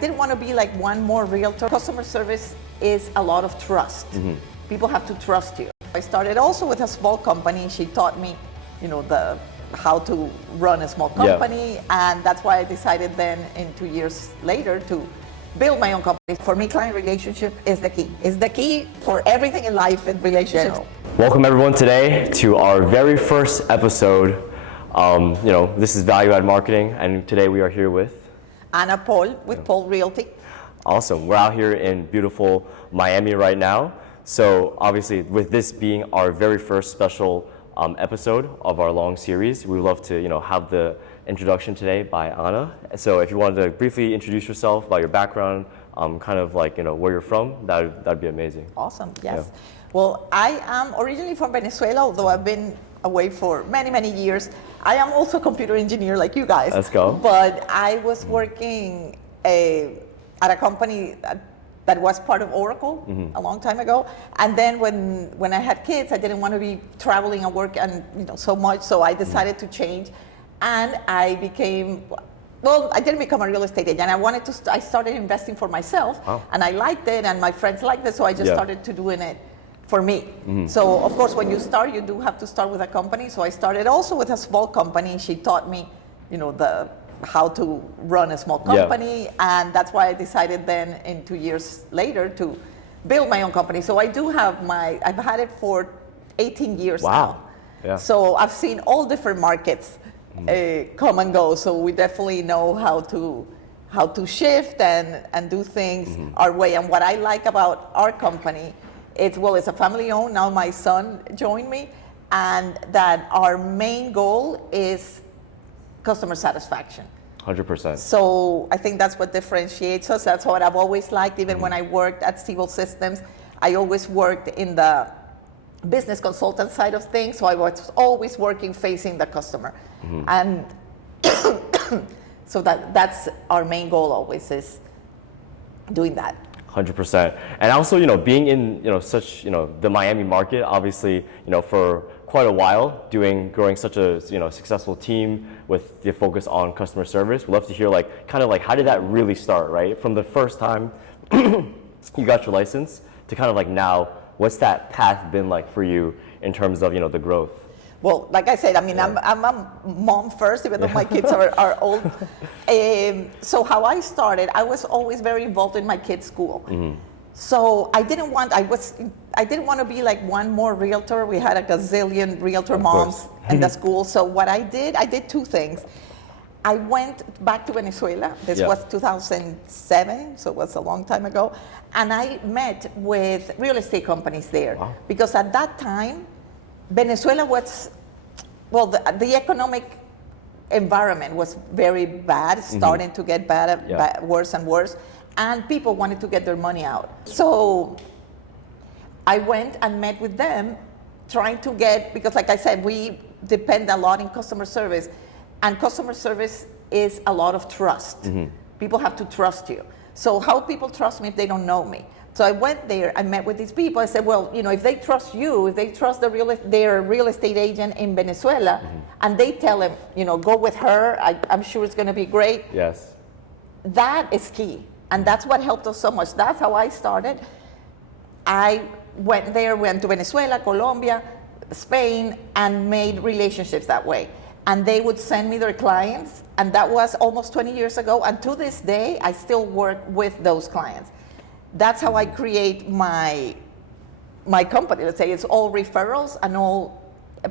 Didn't want to be like one more realtor. Customer service is a lot of trust. People have to trust you. I started also with a small company. She taught me, how to run a small company, and that's why I decided then, in 2 years later, to build my own company. For me, client relationship is the key. It's the key for everything in life and relationships. Welcome everyone today to our very first episode. This is Value Add Marketing, and today we are here with Anna Paul with PolRealty. Awesome. We're out here in beautiful Miami right now. So obviously, with this being our very first special episode of our long series, we would love to have the introduction today by Anna. So if you wanted to briefly introduce yourself, about your background, where you're from, that'd be amazing. Awesome. Yes. Yeah. Well, I am originally from Venezuela, although I've been away for many, many years. I am also a computer engineer like you guys. Let's go. But I was working at a company that was part of Oracle a long time ago. And then when I had kids, I didn't want to be traveling and work and so much, so I decided to change. And I didn't become a real estate agent. I started investing for myself, and I liked it, and my friends liked it, so I just started to doing it for me. So of course, when you start, you do have to start with a company. So I started also with a small company. She taught me, how to run a small company, and that's why I decided then, in 2 years later, to build my own company. So I do have I've had it for 18 years now. Yeah. So I've seen all different markets come and go. So we definitely know how to shift and do things our way. And what I like about our company, it's a family owned. Now my son joined me, and that our main goal is customer satisfaction. 100%. So I think that's what differentiates us. That's what I've always liked. Even when I worked at Civil Systems, I always worked in the business consultant side of things. So I was always working facing the customer. And so that's our main goal always, is doing that. 100%. And also, being in, such, the Miami market, obviously, for quite a while, growing such a, successful team with the focus on customer service. We'd love to hear, how did that really start, right? From the first time you got your license to now, what's that path been like for you in terms of, the growth? Well, like I said, I'm a mom first, even though my kids are old. So how I started, I was always very involved in my kids' school. So I didn't want to be like one more realtor. We had a gazillion realtor moms in the school. So what I did two things. I went back to Venezuela. This was 2007, so it was a long time ago. And I met with real estate companies there. Wow. Because at that time, Venezuela was, the economic environment was very bad, starting to get bad, worse and worse, and people wanted to get their money out. So I went and met with them, trying to because like I said, we depend a lot in customer service, and customer service is a lot of trust. People have to trust you. So how people trust me if they don't know me? So I went there, I met with these people. I said, if they trust you, if they trust their real estate agent in Venezuela, and they tell him, go with her, I'm sure it's going to be great. Yes. That is key. And that's what helped us so much. That's how I started. I went to Venezuela, Colombia, Spain, and made relationships that way. And they would send me their clients, and that was almost 20 years ago. And to this day, I still work with those clients. That's how I create my company. Let's say it's all referrals and all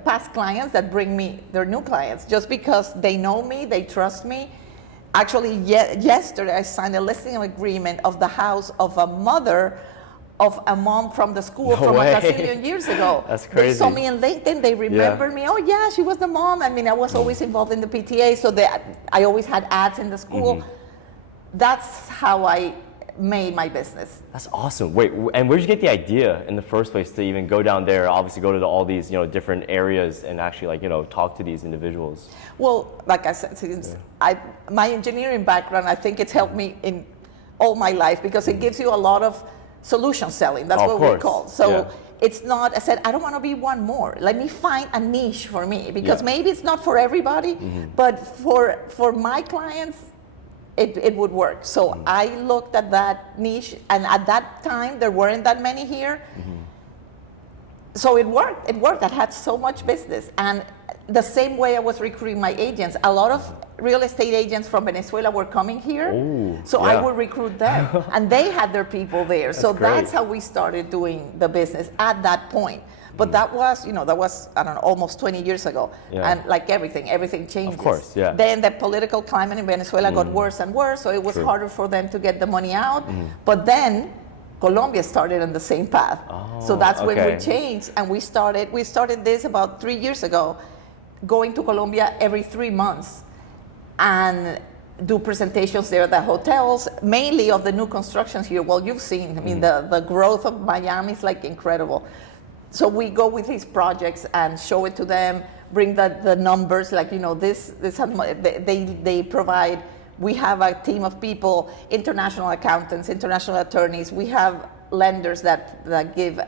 past clients that bring me their new clients, just because they know me, they trust me. Actually, yesterday I signed a listing agreement of the house of a mother of a mom from the school from a gazillion years ago. That's crazy. They saw me in LinkedIn, they remembered me. Oh yeah, she was the mom. I was always involved in the PTA, so I always had ads in the school. That's how I made my business. That's awesome. Wait, and where did you get the idea in the first place to even go down there, obviously go to all these, different areas and actually talk to these individuals? Well, like I said, since my engineering background, I think it's helped me in all my life, because it gives you a lot of solution selling. That's what we call. So it's not, I said, I don't want to be one more. Let me find a niche for me, because maybe it's not for everybody, but for my clients, it would work. So I looked at that niche, and at that time there weren't that many here. So it worked. It worked. I had so much business, and the same way I was recruiting my agents. A lot of real estate agents from Venezuela were coming here, so I would recruit them, and they had their people there. So that's how we started doing the business at that point. But that was, I don't know, almost 20 years ago. And like everything changes. Of course, yeah. Then the political climate in Venezuela got worse and worse, so it was harder for them to get the money out. But then Colombia started on the same path. So that's when we changed, and we started this about 3 years ago, going to Colombia every 3 months and do presentations there at the hotels, mainly of the new constructions here. Well, you've seen, I mean, the growth of Miami is like incredible. So we go with these projects and show it to them, bring the numbers, like, they provide. We have a team of people, international accountants, international attorneys. We have lenders that give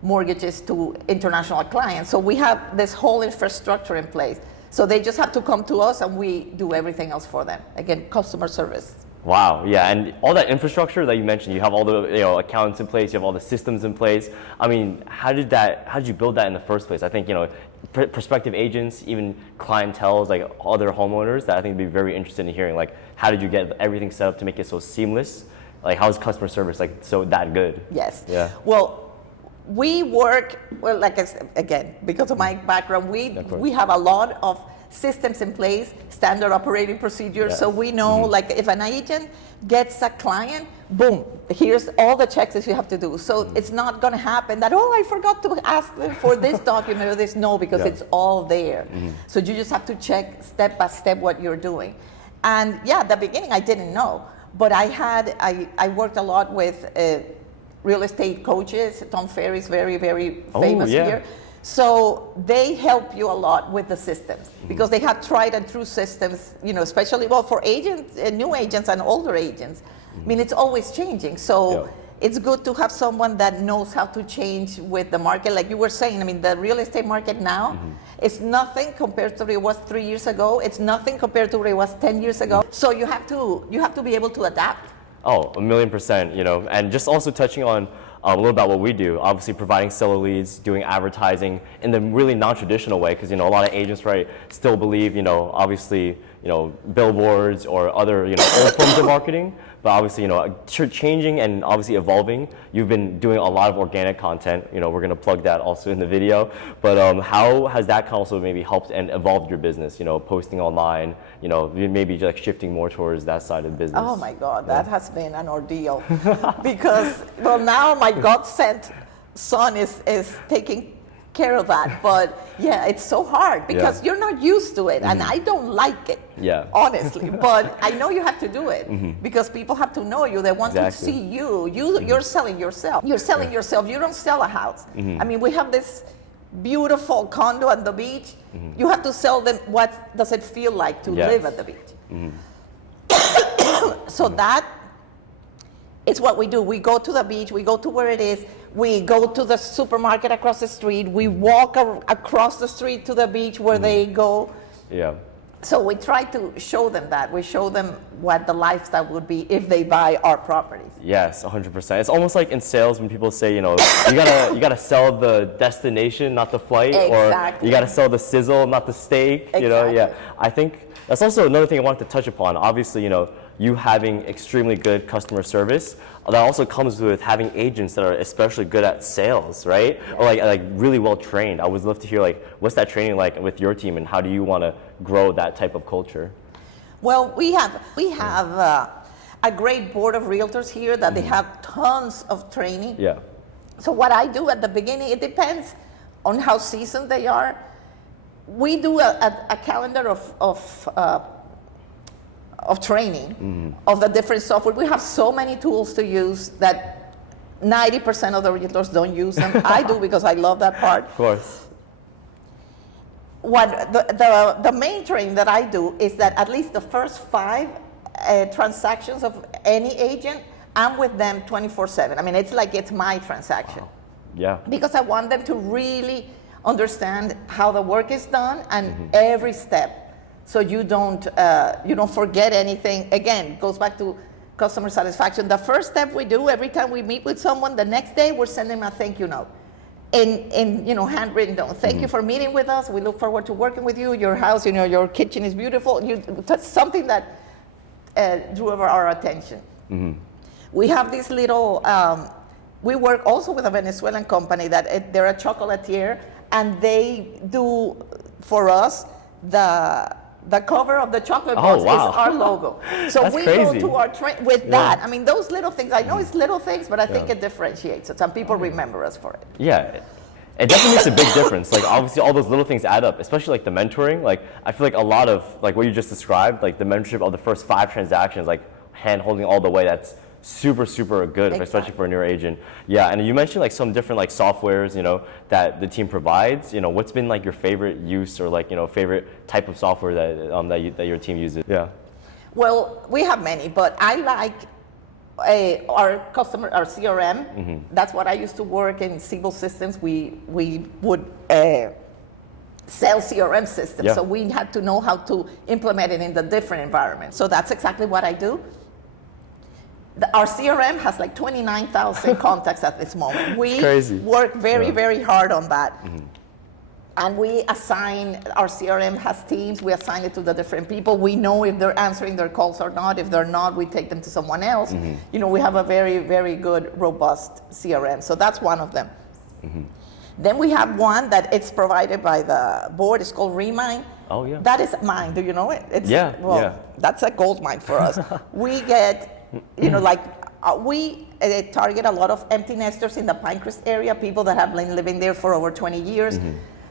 mortgages to international clients. So we have this whole infrastructure in place. So they just have to come to us, and we do everything else for them. Again, customer service. Wow, yeah, and all that infrastructure that you mentioned, you have all the accountants in place, you have all the systems in place. I mean, how did you build that in the first place? I think prospective agents, even clientele, like other homeowners, that I think would be very interested in hearing. Like, how did you get everything set up to make it so seamless? Like, how is customer service like so that good? Yes. Yeah. Well, we work like I said, again, because of my background, we have a lot of systems in place, standard operating procedures. So we know, like, if an agent gets a client, boom, here's all the checks that you have to do. So it's not going to happen that, I forgot to ask them for this document or this. No, because it's all there. So you just have to check step by step what you're doing. And at the beginning I didn't know, but I worked a lot with real estate coaches. Tom Ferry's very, very famous here. So they help you a lot with the systems because they have tried and true systems, especially for agents, new agents and older agents. I mean, it's always changing. So it's good to have someone that knows how to change with the market. Like you were saying, I mean, the real estate market now is nothing compared to what it was 3 years ago. It's nothing compared to what it was 10 years ago. So you have to be able to adapt. Oh, 1,000,000%, and just also touching on a little about what we do, obviously providing seller leads, doing advertising in the really non-traditional way, because a lot of agents, right, still believe, obviously, billboards or other, old forms of marketing, but obviously, changing and obviously evolving. You've been doing a lot of organic content, we're going to plug that also in the video, but how has that also maybe helped and evolved your business, posting online, maybe like shifting more towards that side of the business? Oh my God, that has been an ordeal because, now my God-sent son is taking care of that, but it's so hard because you're not used to it, and I don't like it, honestly, but I know you have to do it because people have to know you. They want to see you. You're selling yourself. You're selling yourself. You don't sell a house. I mean, we have this beautiful condo at the beach. You have to sell them what does it feel like to live at the beach. So that it's what we do. We go to the beach, we go to where it is, we go to the supermarket across the street, we walk across the street to the beach where they go. So we try to show them that. We show them what the lifestyle would be if they buy our properties. Yes, 100%. It's almost like in sales when people say, you gotta sell the destination, not the flight, or you gotta sell the sizzle, not the steak. I think that's also another thing I wanted to touch upon. Obviously, you having extremely good customer service, that also comes with having agents that are especially good at sales, right? Or like really well trained. I would love to hear what's that training like with your team, and how do you want to grow that type of culture? Well, we have a great board of realtors here that they have tons of training. So what I do at the beginning, it depends on how seasoned they are. We do a calendar of training of the different software. We have so many tools to use that 90% of the realtors don't use them. I do because I love that part. Of course. What the main training that I do is that at least the first 5 transactions of any agent, I'm with them 24/7. I mean, it's like it's my transaction. Because I want them to really understand how the work is done and every step. so you don't forget anything. Again, goes back to customer satisfaction. The first step we do every time we meet with someone, the next day we're sending them a thank you note. In handwritten note. Thank you for meeting with us. We look forward to working with you. Your house, your kitchen is beautiful. That's something that drew our attention. We have this little, we work also with a Venezuelan company that they're a chocolatier, and they do for us the cover of the chocolate box is our logo. So That's we crazy. go to our with that. I mean, those little things, I know it's little things, but I think it differentiates it. Some people remember us for it. Yeah, it definitely makes a big difference. Like obviously all those little things add up, especially like the mentoring. Like I feel like a lot of like what you just described, like the mentorship of the first 5 transactions, like hand holding all the way, that's super, super good, especially for a newer agent. Yeah, and you mentioned like some different like softwares, that the team provides. What's been like your favorite use or like, favorite type of software that your team uses? Yeah. Well, we have many, but I like our CRM. That's what I used to work in civil systems. We would sell CRM systems, so we had to know how to implement it in the different environments. So that's exactly what I do. Our CRM has like 29,000 contacts at this moment. We work very, very hard on that. And we assign, our CRM has teams, we assign it to the different people. We know if they're answering their calls or not. If they're not, we take them to someone else. We have a very, very good, robust CRM. So that's one of them. Then we have one that it's provided by the board. It's called redefining. Oh, yeah. That is mine. Do you know it? It's, that's a gold mine for us. We get, we target a lot of empty nesters in the Pinecrest area, people that have been living there for over 20 years.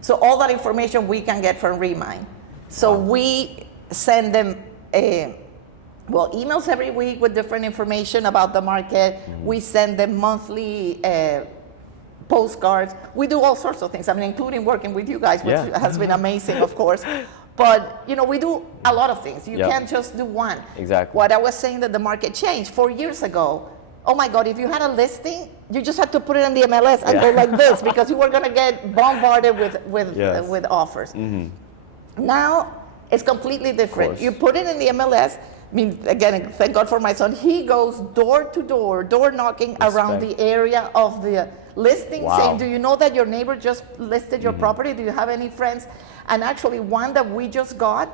So all that information we can get from redefining. So we send them emails every week with different information about the market. We send them monthly postcards. We do all sorts of things. I mean, including working with you guys, which has been amazing, of course. But we do a lot of things. You can't just do one. Exactly. What I was saying that the market changed 4 years ago. Oh my God! If you had a listing, you just had to put it in the MLS and go like this because you were going to get bombarded with offers. Now it's completely different. You put it in the MLS. I mean, again, thank God for my son. He goes door to door knocking around the area of the listing, saying, "Do you know that your neighbor just listed your property? Do you have any friends?" And actually, one that we just got,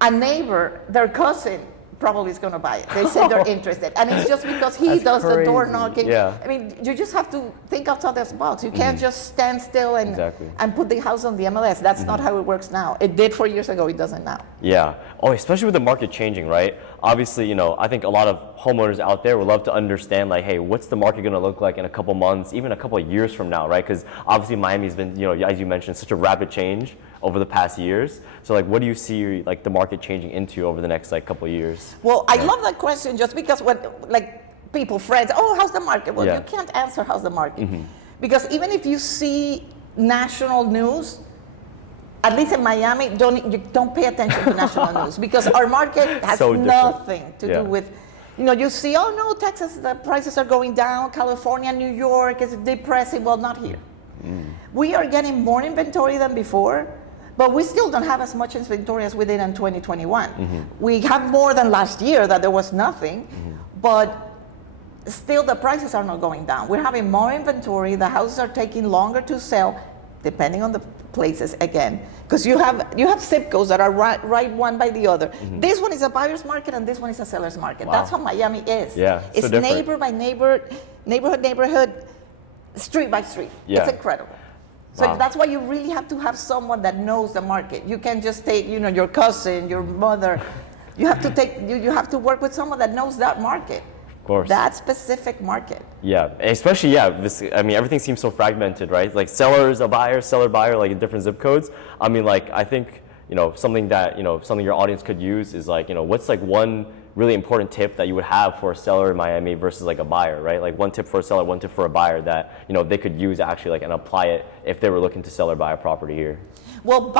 a neighbor, their cousin, probably is going to buy it. They say they're interested. And it's just because he does the door knocking. I mean, you just have to think outside this box. You can't just stand still and put the house on the MLS. That's not how it works now. It did 4 years ago. It doesn't now. Yeah. Oh, especially with the market changing, right? Obviously, I think a lot of homeowners out there would love to understand, like, hey, what's the market going to look like in a couple months, even a couple of years from now, right? Because obviously Miami's been, as you mentioned, such a rapid change over the past years. So like, what do you see like the market changing into over the next like couple of years? Well, I love that question just because people, friends, oh, how's the market? Well, you can't answer how's the market. Because even if you see national news, at least in Miami, don't pay attention to national news because our market has nothing to do with, you see, oh no, Texas, the prices are going down, California, New York is depressing. Well, not here. We are getting more inventory than before, but we still don't have as much inventory as we did in 2021. We have more than last year that there was nothing, but still the prices are not going down. We're having more inventory. The houses are taking longer to sell, depending on the places again, because you have zip codes that are right one by the other. This one is a buyer's market and this one is a seller's market. That's how Miami is. It's so neighbor by neighbor, neighborhood, street by street. It's incredible. So that's why you really have to have someone that knows the market. You can't just take, your cousin, your mother. You have to you have to work with someone that knows that market. Of course. That specific market. Yeah, especially, everything seems so fragmented, right? Like seller, buyer, like in different zip codes. I mean, like, I think, something that, something your audience could use is like, what's like one really important tip that you would have for a seller in Miami versus like a buyer, right? Like one tip for a seller, one tip for a buyer that, they could use actually like and apply it if they were looking to sell or buy a property here. Well,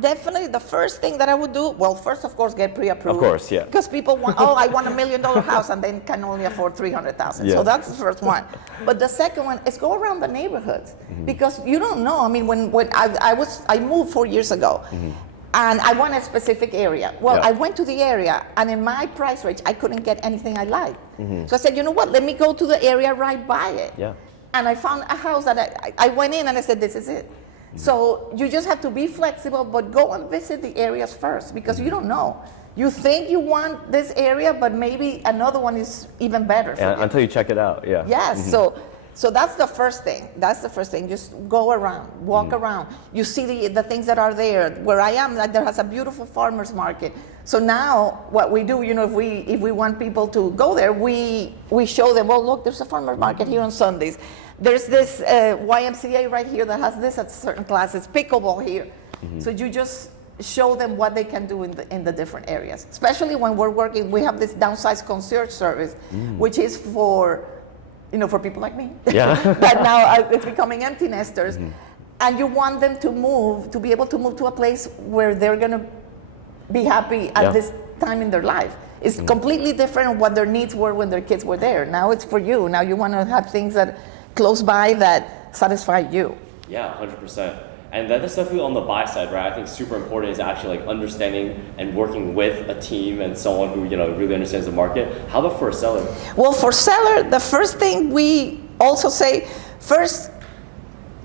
definitely the first thing that I would do, first, of course, get pre-approved. Of course, yeah. Because people want, I want $1 million house and then can only afford $300,000. So that's the first one. But the second one is go around the neighborhoods because you don't know. I mean, when I moved 4 years ago, And I want a specific area. Well, Yeah. I went to the area, and in my price range, I couldn't get anything I liked. So I said, you know what? Let me go to the area right by it. Yeah. And I found a house that I went in and I said, this is it. So you just have to be flexible, but go and visit the areas first, because you don't know. You think you want this area, but maybe another one is even better for you. Until you check it out, yeah. Yes, so that's the first thing. That's the first thing. Just go around, walk around. You see the things that are there. Where I am, like, there has a beautiful farmers market. So now what we do, if we want people to go there, we show them, well, look, there's a farmers market here on Sundays. There's this YMCA right here that has this at certain classes, pickleball here. So you just show them what they can do in the different areas. Especially when we're working, we have this downsized concierge service, which is for people like me. Yeah. That now it's becoming empty nesters. And you want them to be able to move to a place where they're going to be happy at this time in their life. It's completely different what their needs were when their kids were there. Now it's for you. Now you want to have things that close by that satisfy you. Yeah, 100%. And that's definitely on the buy side, right? I think super important is actually like understanding and working with a team and someone who really understands the market. How about for a seller? Well, for seller, the first thing we also say, first,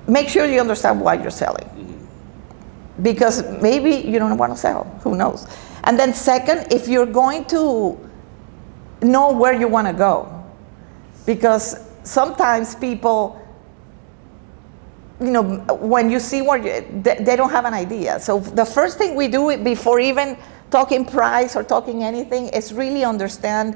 make sure you understand why you're selling. Because maybe you don't want to sell, who knows? And then second, if you're going to know where you want to go, because sometimes people, when you see where they don't have an idea. So the first thing we do before even talking price or talking anything is really understand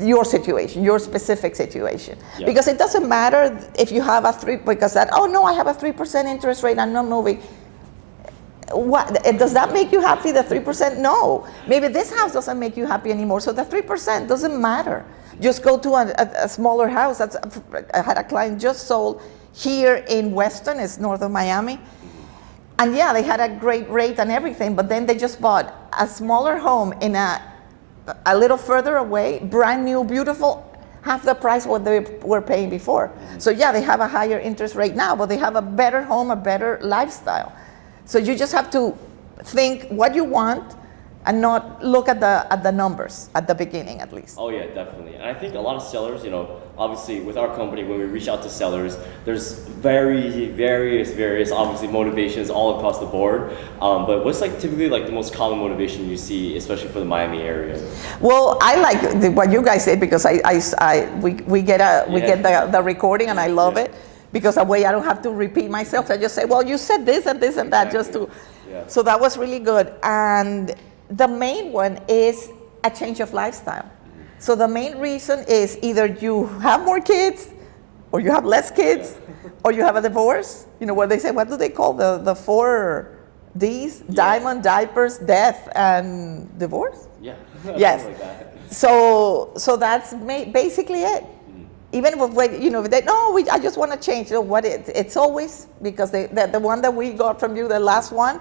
your situation, your specific situation. Yeah. Because it doesn't matter if you have I have a 3% interest rate, I'm not moving. Does that make you happy, the 3%? No. Maybe this house doesn't make you happy anymore, so the 3% doesn't matter. Just go to a smaller house. I had a client just sold here in Weston, it's north of Miami. And yeah, they had a great rate and everything, but then they just bought a smaller home in a little further away, brand new, beautiful, half the price what they were paying before. So yeah, they have a higher interest rate now, but they have a better home, a better lifestyle. So you just have to think what you want and not look at the numbers at the beginning, at least. Oh yeah, definitely. And I think a lot of sellers, obviously with our company, when we reach out to sellers, there's various obviously motivations all across the board. But what's typically the most common motivation you see, especially for the Miami area? Well, I like what you guys said, because we get the recording, and I love it, because that way I don't have to repeat myself. I just say, well, you said this and this and that, just to. Yeah. So that was really good. And the main one is a change of lifestyle. So the main reason is either you have more kids, or you have less kids, or you have a divorce. What they say, what do they call the 4 Ds? Yeah. Diamond, diapers, death, and divorce? Yeah. Yes. Like that. So that's basically it. Even if I just want to change. It's always, because the one that we got from you, the last one,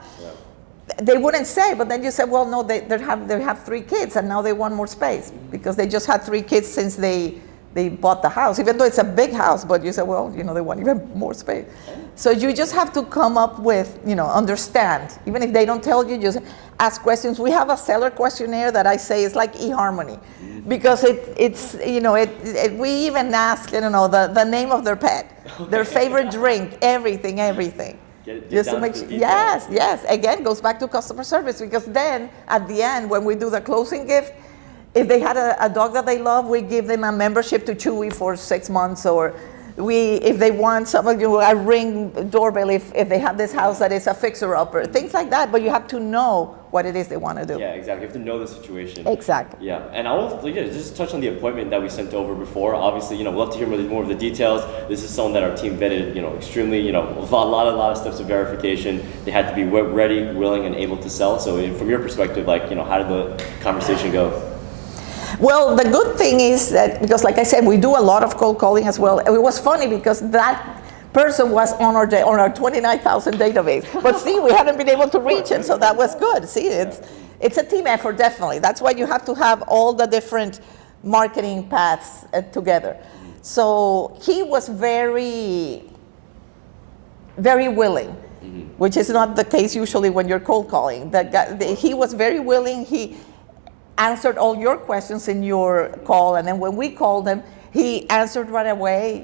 they wouldn't say, but then you said, well, no, they have 3 kids, and now they want more space, because they just had 3 kids since they bought the house, even though it's a big house, but you said, well, they want even more space. So you just have to come up with, understand. Even if they don't tell you, just ask questions. We have a seller questionnaire that I say is like eHarmony, because we even ask, the name of their pet, their favorite drink, everything. Just to make sure. Yes. Again, goes back to customer service, because then at the end, when we do the closing gift, if they had a dog that they love, we give them a membership to Chewy for 6 months, or if they want a Ring doorbell, if they have this house that is a fixer-upper, things like that. But you have to know what it is they want to do. Yeah, exactly. You have to know the situation. Exactly. Yeah, and I will just touch on the appointment that we sent over before. Obviously, we'd love to hear more of the details. This is someone that our team vetted, extremely, with a lot of steps of verification. They had to be ready, willing, and able to sell. So from your perspective, how did the conversation go? Well, the good thing is that, because like I said, we do a lot of cold calling as well. It was funny because that person was on our 29,000 database. But see, we haven't been able to reach him, so that was good. See, it's a team effort, definitely. That's why you have to have all the different marketing paths together. So he was very, very willing. which is not the case usually when you're cold calling. He was very willing. He answered all your questions in your call, and then when we called him, he answered right away.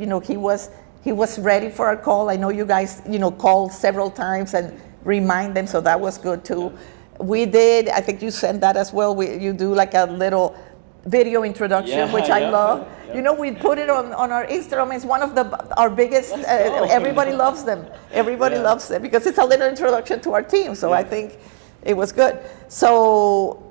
He was ready for our call. I know you guys, called several times and remind them, so that was good too. We did, I think you sent that as well. You do like a little video introduction, which I love. We put it on our Instagram. It's one of our biggest, everybody loves them. Everybody loves them because it's a little introduction to our team. So I think it was good. So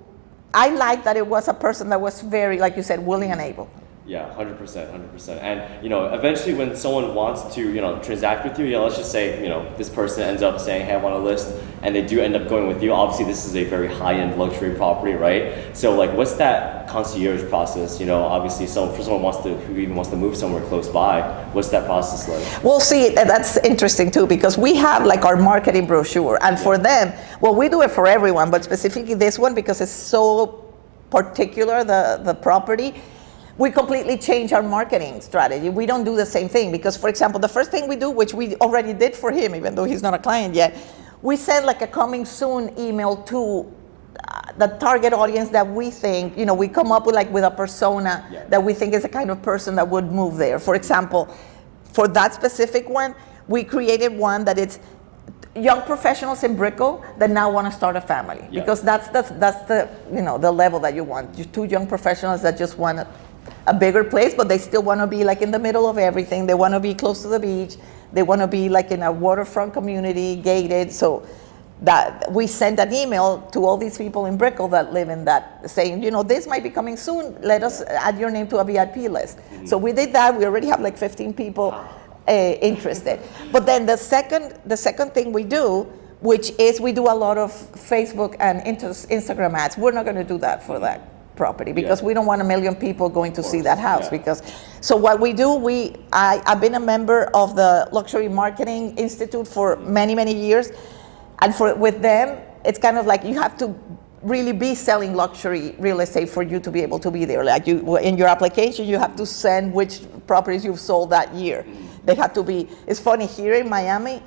I like that it was a person that was very, like you said, willing and able. Yeah, 100%, 100%. And, eventually when someone wants to, transact with you, let's just say, this person ends up saying, hey, I want a list, and they do end up going with you. Obviously, this is a very high-end luxury property, right? So, what's that concierge process? Obviously, who even wants to move somewhere close by, what's that process like? Well, see, that's interesting, too, because we have, our marketing brochure, and for them, we do it for everyone, but specifically this one, because it's so particular, the property, we completely change our marketing strategy. We don't do the same thing because, for example, the first thing we do, which we already did for him, even though he's not a client yet, we send a coming soon email to the target audience that we think, we come up with with a persona that we think is the kind of person that would move there. For example, for that specific one, we created one that it's young professionals in Brickell that now want to start a family because that's the the level that you want. You're two young professionals that just want a bigger place, but they still want to be in the middle of everything. They want to be close to the beach. They want to be in a waterfront community, gated. So that we send an email to all these people in Brickell that live in that, saying, this might be coming soon. Let us add your name to a VIP list. So we did that. We already have 15 people interested. But then the second thing we do, which is we do a lot of Facebook and Instagram ads. We're not going to do that for that property because we don't want 1 million people going to see that house so what we do, I've been a member of the Luxury Marketing Institute for many years, and with them it's kind of you have to really be selling luxury real estate for you to be able to be there. In your application you have to send which properties you've sold that year. They have to be, it's funny, here in Miami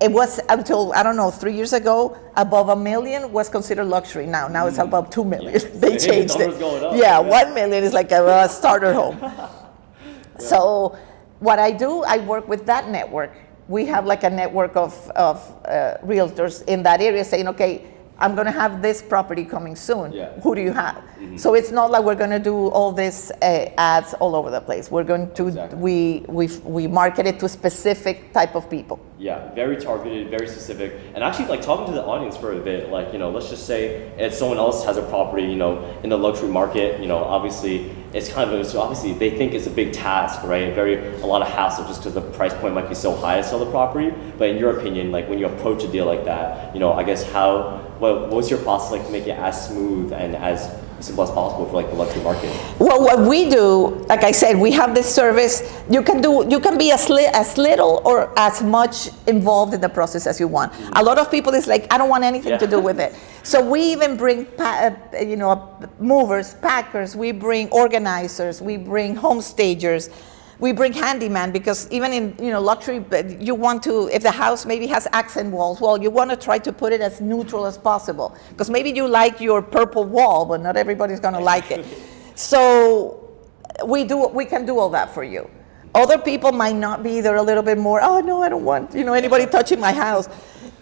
it was until, 3 years ago, above $1 million was considered luxury. Now it's above $2 million. They changed it. Yeah, 1 million is a starter home. So what I do, I work with that network. We have a network of realtors in that area saying, okay, I'm going to have this property coming soon. Who do you have? So it's not like we're going to do all this ads all over the place. We're going to, we market it to a specific type of people. Yeah, very targeted, very specific. And actually, talking to the audience for a bit, let's just say if someone else has a property, in the luxury market, obviously it's obviously they think it's a big task, right? A lot of hassle just because the price point might be so high to sell the property. But in your opinion, when you approach a deal like that, I guess what's your process to make it as smooth and as simple as possible for the luxury market? Well, what we do, like I said, we have this service. You can be as little or as much involved in the process as you want. A lot of people is I don't want anything to do with it. So we even bring movers, packers, we bring organizers, we bring home stagers. We bring handyman because even in luxury, you want to, if the house maybe has accent walls, you want to try to put it as neutral as possible because maybe you like your purple wall, but not everybody's going to like it. So we can do all that for you. Other people might not be. They're a little bit more, oh no, I don't want anybody touching my house.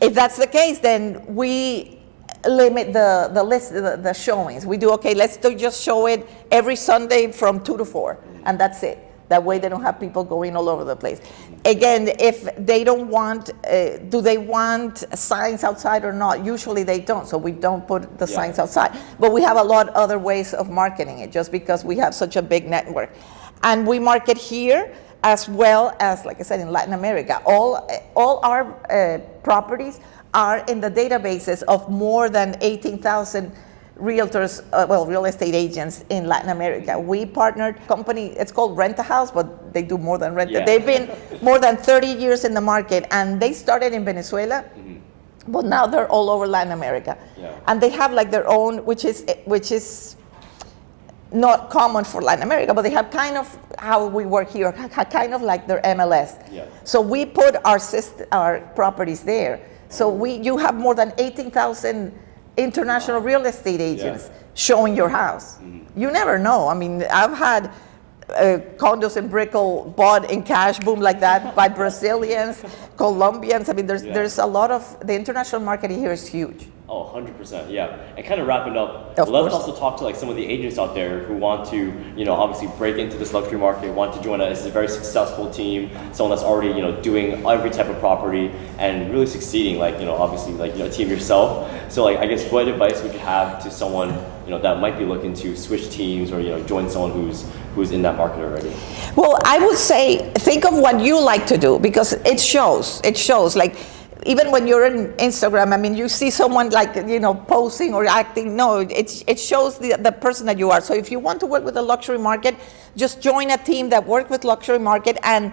If that's the case, then we limit the list, the showings. We do, okay, let's just show it every Sunday from 2 to 4, and that's it. That way they don't have people going all over the place. Again, if they don't want, do they want signs outside or not? Usually they don't, so we don't put the signs outside. But we have a lot of other ways of marketing it just because we have such a big network. And we market here as well as, like I said, in Latin America. All our properties are in the databases of more than 18,000 realtors, real estate agents in Latin America. We partnered company, it's called Rent a House, but they do more than rent. They've been more than 30 years in the market, and they started in Venezuela, but now they're all over Latin America. And they have their own, which is not common for Latin America, but they have kind of how we work here, kind of like their MLS. Yeah. So we put our properties there. So you have more than 18,000 international real estate agents showing your house. You never know. I mean, I've had condos in Brickell bought in cash, boom, like that, by Brazilians, Colombians. I mean, there's a lot of, the international market here is huge. Oh, 100%, yeah. And kind of wrapping up, Of let's course. also talk to like some of the agents out there who want to, obviously break into this luxury market, want to join a very successful team, someone that's already, doing every type of property and really succeeding, like, obviously like, a team yourself. So like, I guess what advice would you have to someone, that might be looking to switch teams or, join someone who's in that market already? Well, I would say, think of what you like to do, because it shows. Like, even when you're on Instagram, I mean, you see someone like, posing or acting. No, it shows the person that you are. So if you want to work with the luxury market, just join a team that works with luxury market and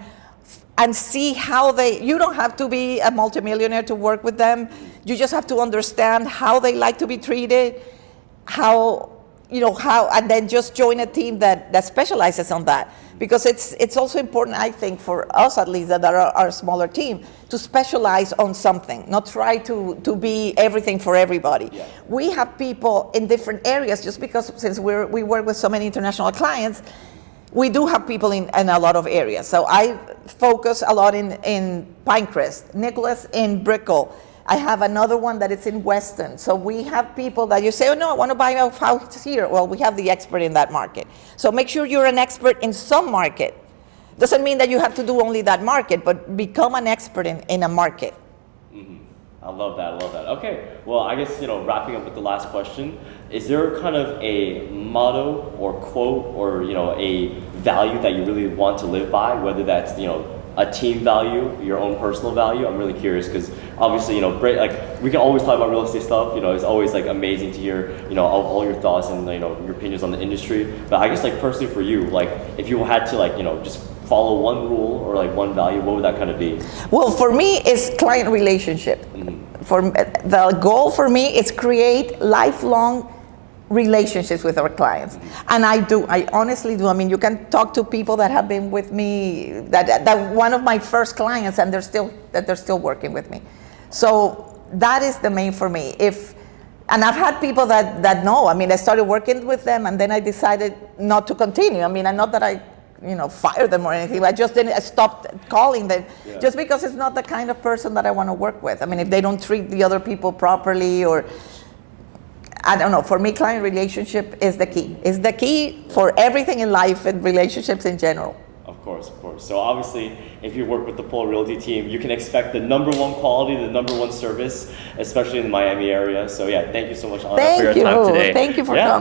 see how you don't have to be a multimillionaire to work with them. You just have to understand how they like to be treated, and then just join a team that specializes on that. Because it's also important, I think, for us at least, that are our smaller team, to specialize on something, not try to be everything for everybody. Yeah. We have people in different areas, just because since we work with so many international clients, we do have people in a lot of areas. So I focus a lot in Pinecrest, Nicholas in Brickell. I have another one that is in Weston. So we have people that you say, oh no, I want to buy a house here. Well, we have the expert in that market. So make sure you're an expert in some market. Doesn't mean that you have to do only that market, but become an expert in a market. Mm-hmm. I love that. Okay, well, I guess, wrapping up with the last question, is there kind of a motto or quote or, a value that you really want to live by, whether that's, a team value, your own personal value? I'm really curious because obviously, like we can always talk about real estate stuff. It's always like amazing to hear, all your thoughts and your opinions on the industry. But I guess like personally for you, like if you had to like just follow one rule or like one value, what would that kind of be? Well, for me, it's client relationship. Mm-hmm. The goal for me is create lifelong relationships with our clients. And I honestly do. I mean, you can talk to people that have been with me, that one of my first clients, and they're still working with me. So that is the main for me. And I've had people that know. I mean, I started working with them and then I decided not to continue. I mean, not that I fired them or anything. I stopped calling them just because it's not the kind of person that I want to work with. I mean, if they don't treat the other people properly, or I don't know. For me, client relationship is the key. It's the key for everything in life and relationships in general. Of course. So obviously, if you work with the PolRealty team, you can expect the #1 quality, the #1 service, especially in the Miami area. So yeah, thank you so much, Ana, for your time today. Thank you for coming.